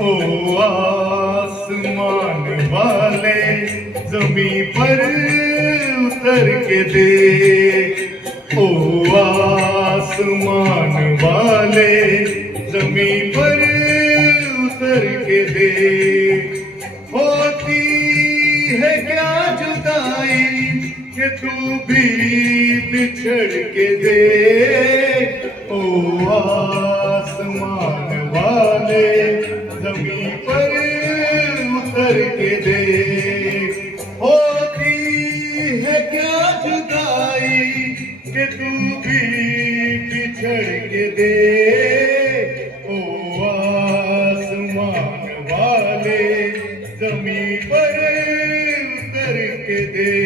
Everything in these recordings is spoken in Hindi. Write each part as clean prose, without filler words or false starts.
ओ आसमान वाले जमी पर उतर के देख। ओ आसमान वाले जमी पर उतर के देख। होती है क्या जुदाई कि तू भी बिछड़ के देख। ओ आसमान वाले जमी पर उतर के देख। होती है क्या जुदाई कि तू भी बिछड़ के देख। ओ आसमान वाले जमी पर उतर के देख।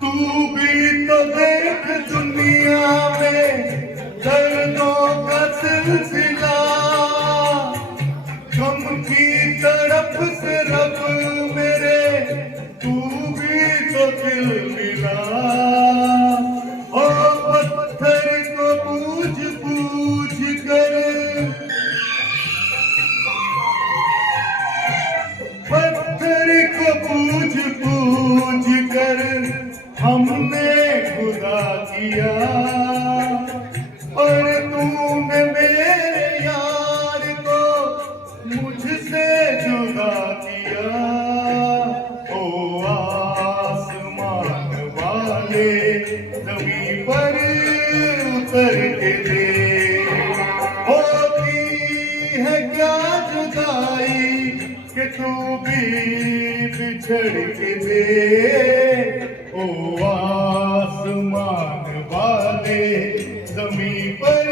तू भी तो देख दुनिया में दर्दों का सिलसिला। गम की तड़प से रब मेरे तू भी तो दिल मिला। ओ पत्थर को पूछ पूछ कर, पत्थर को पूछ पूछ कर हमने खुदा किया। और तूने मेरे यार को मुझसे जुदा किया। ओ आसमान वाले जमी पर उतर के देख। होती है क्या जुदाई कि तू भी बिछड़ के देख। ओ आसमान वाले जमी पर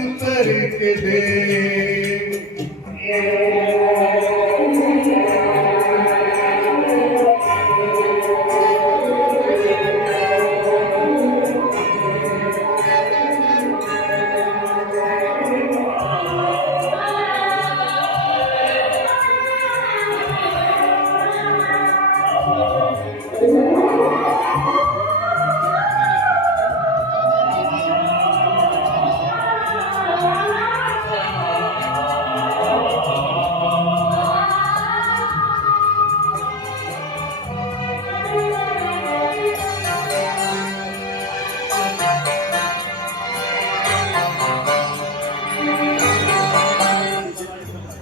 उतर के देख।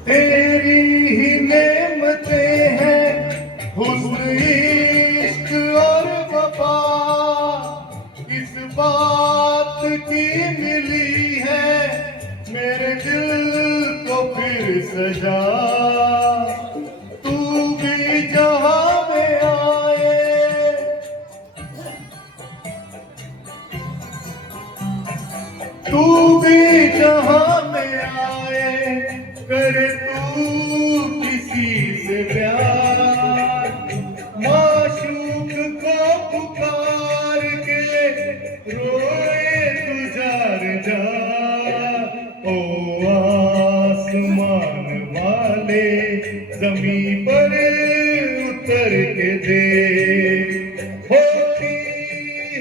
तेरी ही नेमतें हैं हुस्न इश्क और वफा। इस बात की मिली है मेरे दिल को फिर सजा। तू भी जहां में आए, तू भी जहां में आए, करे तू किसी से प्यार। माशूक को पुकार के रोए तू जार जा। ओ आसमान वाले जमी पर उतर के देख। होती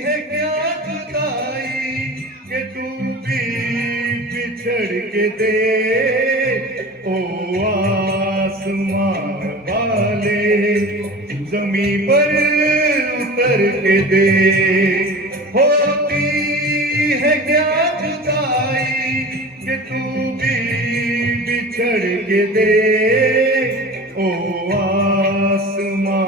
है क्या जुदाई कि तू भी बिछड़ के देख। ओ आसमान वाले जमी पर उतर के देख। होती है क्या जुदाई कि तू भी बिछड़ के देख। ओ आसमान